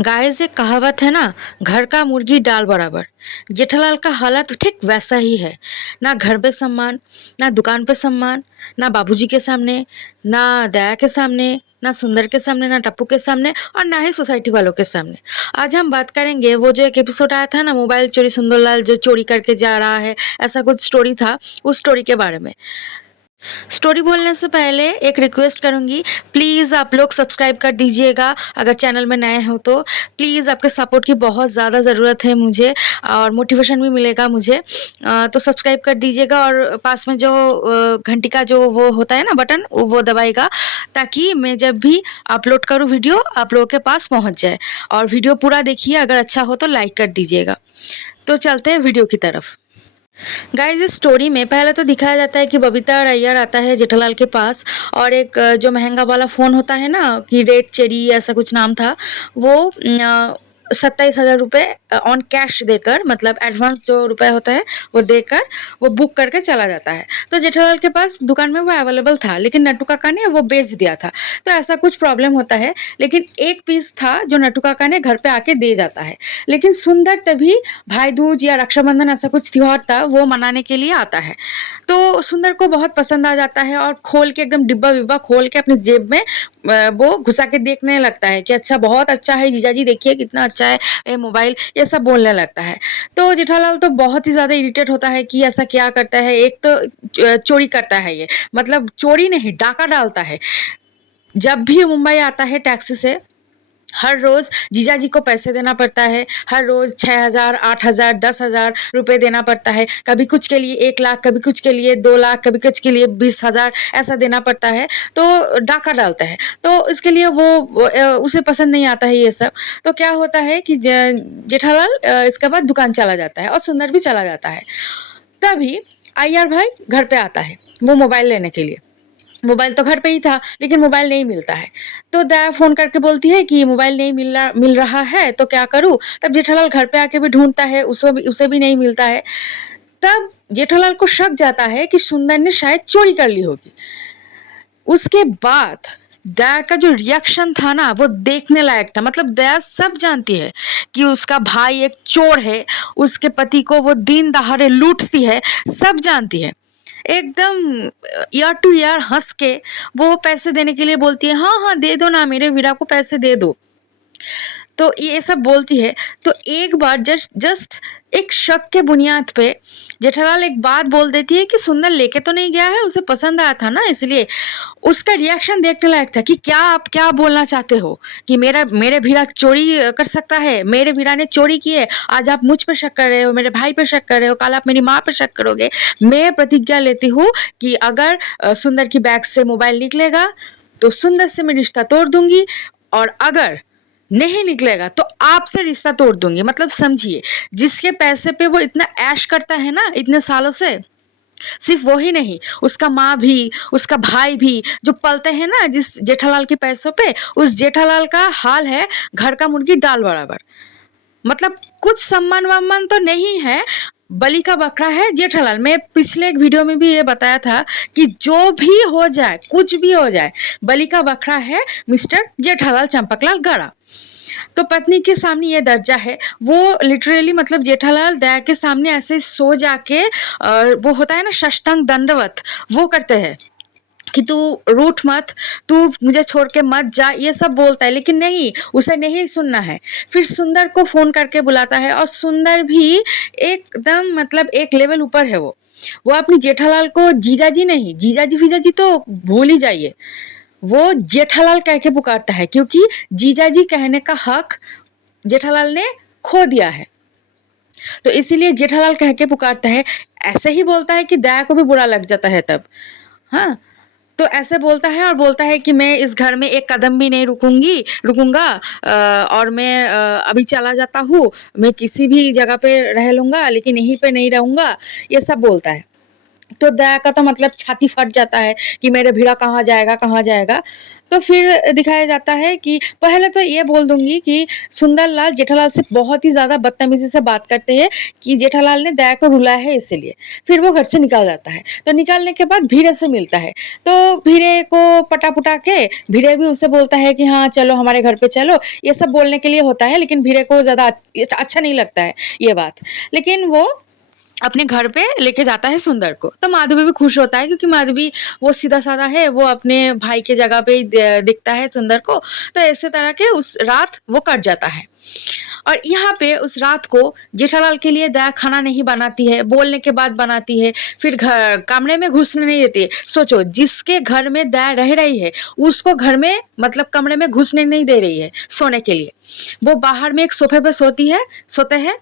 Guys एक कहावत है ना, घर का मुर्गी डाल बराबर। जेठालाल का हालत ठीक वैसा ही है। ना घर पे सम्मान, ना दुकान पे सम्मान, ना बाबूजी के सामने, ना दया के सामने, ना सुंदर के सामने, ना टप्पू के सामने और ना ही सोसाइटी वालों के सामने। आज हम बात करेंगे वो जो एक एपिसोड आया था ना, मोबाइल चोरी सुंदरलाल जो चोरी करके जा रहा है, ऐसा कुछ स्टोरी था, उस स्टोरी के बारे में। स्टोरी बोलने से पहले एक रिक्वेस्ट करूंगी, प्लीज़ आप लोग सब्सक्राइब कर दीजिएगा अगर चैनल में नए हो तो। प्लीज़ आपके सपोर्ट की बहुत ज़्यादा ज़रूरत है मुझे और मोटिवेशन भी मिलेगा मुझे। तो सब्सक्राइब कर दीजिएगा और पास में जो घंटी का जो वो होता है ना बटन, वो दबाएगा ताकि मैं जब भी अपलोड करूँ वीडियो आप लोगों के पास पहुँच जाए। और वीडियो पूरा देखिए, अगर अच्छा हो तो लाइक कर दीजिएगा। तो चलते हैं वीडियो की तरफ। गाइस इस स्टोरी में पहले तो दिखाया जाता है कि बबीता और अय्यर आता है जेठालाल के पास और एक जो महंगा वाला फ़ोन होता है ना कि रेड चेरी ऐसा कुछ नाम था, वो 27,000 रुपये ऑन कैश देकर, मतलब एडवांस जो रुपए होता है वो देकर वो बुक करके चला जाता है। तो जेठालाल के पास दुकान में वो अवेलेबल था, लेकिन नट्टू काका ने वो बेच दिया था। तो ऐसा कुछ प्रॉब्लम होता है, लेकिन एक पीस था जो नट्टू काका ने घर पे आके दे जाता है। लेकिन सुंदर तभी भाई दूज या रक्षाबंधन ऐसा कुछ त्योहार था, वो मनाने के लिए आता है। तो सुंदर को बहुत पसंद आ जाता है और खोल के एकदम डिब्बा विब्बा खोल के अपनी जेब में वो घुसा के देखने लगता है कि अच्छा, बहुत अच्छा है जीजाजी, देखिए कितना अच्छा है ये मोबाइल, ये सब बोलने लगता है। तो जेठालाल तो बहुत ही ज़्यादा इरिटेट होता है कि ऐसा क्या करता है, एक तो चोरी करता है ये, मतलब चोरी नहीं डाका डालता है। जब भी मुंबई आता है टैक्सी से, हर रोज़ जीजाजी को पैसे देना पड़ता है। हर रोज़ 6,000, 8,000, 10,000 रुपये देना पड़ता है। कभी कुछ के लिए 1 लाख, कभी कुछ के लिए 2 लाख, कभी कुछ के लिए 20,000 ऐसा देना पड़ता है। तो डाका डालता है, तो इसके लिए उसे पसंद नहीं आता है ये सब। तो क्या होता है कि जेठालाल इसके बाद दुकान चला जाता है और सुंदर भी चला जाता है। तभी अय्यर भाई घर पे आता है वो मोबाइल लेने के लिए। मोबाइल तो घर पे ही था, लेकिन मोबाइल नहीं मिलता है। तो दया फ़ोन करके बोलती है कि मोबाइल नहीं मिल रहा है तो क्या करूँ? तब जेठालाल घर पे आके भी ढूँढता है, उसे भी नहीं मिलता है। तब जेठालाल को शक जाता है कि सुंदर ने शायद चोरी कर ली होगी। उसके बाद दया का जो रिएक्शन था ना, वो देखने लायक था। मतलब दया सब जानती है कि उसका भाई एक चोर है, उसके पति को वो दिन दहाड़े लूटती है, सब जानती है। एकदम ईयर टू ईयर हंस के वो पैसे देने के लिए बोलती है, हाँ हाँ दे दो ना, मेरे वीरा को पैसे दे दो। तो ये सब बोलती है। तो एक बार जस्ट जस्ट एक शक के बुनियाद पे जेठालाल एक बात बोल देती है कि सुंदर लेके तो नहीं गया है, उसे पसंद आया था ना इसलिए। उसका रिएक्शन देखने लायक था कि क्या आप क्या बोलना चाहते हो कि मेरे वीरा चोरी कर सकता है, मेरे वीरा ने चोरी की है। आज आप मुझ पे शक कर रहे हो, मेरे भाई पे शक कर रहे हो, कल आप मेरी माँ पे शक करोगे। मैं प्रतिज्ञा लेती हूँ कि अगर सुंदर की बैग से मोबाइल निकलेगा तो सुंदर से मैं रिश्ता तोड़ दूंगी, और अगर नहीं निकलेगा तो आपसे रिश्ता तोड़ दूंगी। मतलब समझिए, जिसके पैसे पे वो इतना ऐश करता है ना इतने सालों से, सिर्फ वो ही नहीं, उसका माँ भी, उसका भाई भी जो पलते हैं ना जिस जेठालाल के पैसों पे, उस जेठालाल का हाल है घर का मुर्गी डाल बराबर। मतलब कुछ सम्मान वामान तो नहीं है, बलि का बकरा है जेठालाल। मैं पिछले एक वीडियो में भी ये बताया था कि जो भी हो जाए, कुछ भी हो जाए, बलि का बकरा है मिस्टर जेठालाल चंपकलाल गड़ा। तो पत्नी के सामने ये दर्जा है। वो लिटरली, मतलब जेठालाल दया के सामने ऐसे सो जाके वो होता है ना साष्टांग दंडवत, वो करते हैं कि तू रूठ मत, तू मुझे छोड़ के मत जा, ये सब बोलता है। लेकिन नहीं, उसे नहीं सुनना है। फिर सुंदर को फ़ोन करके बुलाता है और सुंदर भी एकदम, मतलब एक लेवल ऊपर है वो अपनी जेठालाल को जीजाजी नहीं, जीजाजी फिजाजी तो भूल ही जाइए, वो जेठालाल कह के पुकारता है, क्योंकि जीजाजी कहने का हक जेठालाल ने खो दिया है। तो इसीलिए जेठालाल कह के पुकारता है। ऐसे ही बोलता है कि दया को भी बुरा लग जाता है तब। हाँ, तो ऐसे बोलता है और बोलता है कि मैं इस घर में एक कदम भी नहीं रुकूंगा, और मैं अभी चला जाता हूँ, मैं किसी भी जगह पे रह लूँगा लेकिन यहीं पे नहीं रहूँगा, ये सब बोलता है। तो दया का तो मतलब छाती फट जाता है कि मेरे भिड़ा कहाँ जाएगा, कहाँ जाएगा। तो फिर दिखाया जाता है कि पहले तो ये बोल दूँगी कि सुंदरलाल जेठालाल से बहुत ही ज़्यादा बदतमीज़ी से बात करते हैं कि जेठालाल ने दया को रुलाया है इसीलिए। फिर वो घर से निकल जाता है। तो निकलने के बाद भीड़े से मिलता है। तो भीड़े को पटा-पुटा के भीड़े भी उसे बोलता है कि हाँ, चलो हमारे घर पे चलो। ये सब बोलने के लिए होता है, लेकिन भीड़े को ज़्यादा अच्छा नहीं लगता है ये बात। लेकिन वो अपने घर पे लेके जाता है सुंदर को। तो माधवी भी खुश होता है क्योंकि माधवी वो सीधा-साधा है, वो अपने भाई के जगह पे ही दिखता है सुंदर को। तो ऐसे तरह के उस रात वो कट जाता है। और यहाँ पे उस रात को जेठालाल के लिए दया खाना नहीं बनाती है, बोलने के बाद बनाती है, फिर घर कमरे में घुसने नहीं देती है। सोचो जिसके घर में दया रह रही है, उसको घर में मतलब कमरे में घुसने नहीं दे रही है सोने के लिए। वो बाहर में एक सोफे पे सोते हैं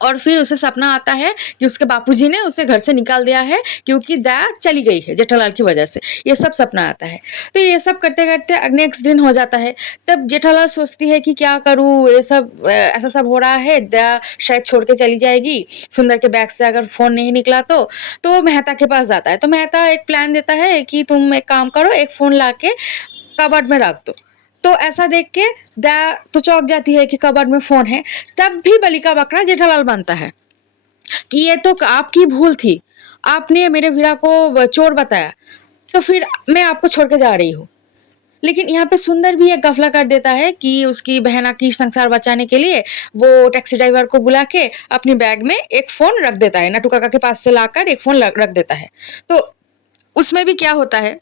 और फिर उसे सपना आता है कि उसके बापूजी ने उसे घर से निकाल दिया है क्योंकि दया चली गई है जेठालाल की वजह से। ये सब सपना आता है। तो ये सब करते-करते नेक्स्ट दिन हो जाता है। तब जेठालाल सोचती है कि क्या करूँ, ये सब ऐसा सब हो रहा है, दया शायद छोड़ के चली जाएगी। सुंदर के बैग से अगर फ़ोन नहीं निकला तो वो मेहता के पास जाता है। तो मेहता एक प्लान देता है कि तुम एक काम करो, एक फ़ोन लाके कबर्ड में रख दो। तो ऐसा देख के दया तो चौंक जाती है कि कबर्ड में फ़ोन है। तब भी बलि का बकरा जेठालाल बनता है कि ये तो आपकी भूल थी। आपने मेरे वीरा को चोर बताया, तो फिर मैं आपको छोड़ के जा रही हूँ। लेकिन यहाँ पे सुंदर भी एक गफला कर देता है कि उसकी बहना की संसार बचाने के लिए वो टैक्सी ड्राइवर को बुला के अपनी बैग में एक फ़ोन रख देता है। नट्टू काका के पास से लाकर एक फ़ोन रख देता है। तो उसमें भी क्या होता है,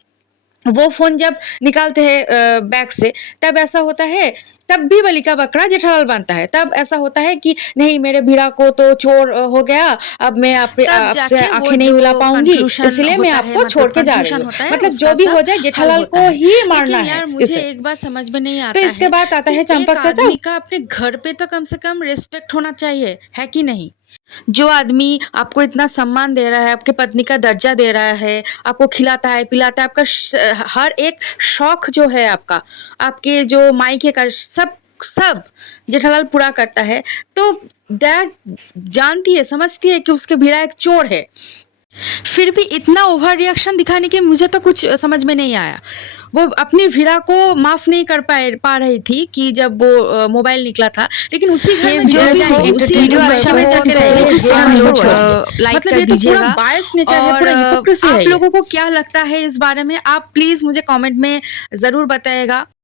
वो फ़ोन जब निकालते हैं बैग से, तब ऐसा होता है, तब भी बलि का बकरा जेठालाल बनता है। तब ऐसा होता है कि नहीं, मेरे भिड़ा को तो चोर हो गया, अब मैं तब आपसे जाके वो आँखें नहीं मिला जो पाऊँगी, कंक्लूशन इसलिए मैं होता है, आपको छोड़ मतलब के जा रही कंक्लूशन हूँ। होता है, मतलब जो उसका भी सब हो जाए हल जेठालाल होता को है। ही मारना लेकिन है यार मुझे इसे। एक बात समझ में नहीं तो आता इसके है बाद आता कि है एक चंपक चाचा। आदमी का अपने घर पे तो कम से कम रिस्पेक्ट होना चाहिए, है कि नहीं? जो आदमी आपको इतना सम्मान दे रहा है, आपकी पत्नी का दर्जा दे रहा है, आपको खिलाता है, पिलाता है, आपका हर एक शौक जो है आपका, आपके जो मायके का सब सब जेठालाल पूरा करता है। तो दया जानती है, समझती है कि उसके भिड़ा एक चोर है। फिर भी इतना ओवर रिएक्शन दिखाने के मुझे तो कुछ समझ में नहीं आया। वो अपनी वीरा को माफ़ नहीं कर पा रही थी कि जब वो मोबाइल निकला था, लेकिन उसी घर में जो जो भी भी हो, उसी वीडियो अच्छा में हो जाके तो रहेगी, शेयर आप लोग लाइक मतलब कर ये तो पूरा दीजिएगा। बायस नेचर है, और पूरा हिपोक्रेसी है आप ये। लोगों को क्या लगता है इस बारे में, आप प्लीज़ मुझे कमेंट में ज़रूर बताइएगा।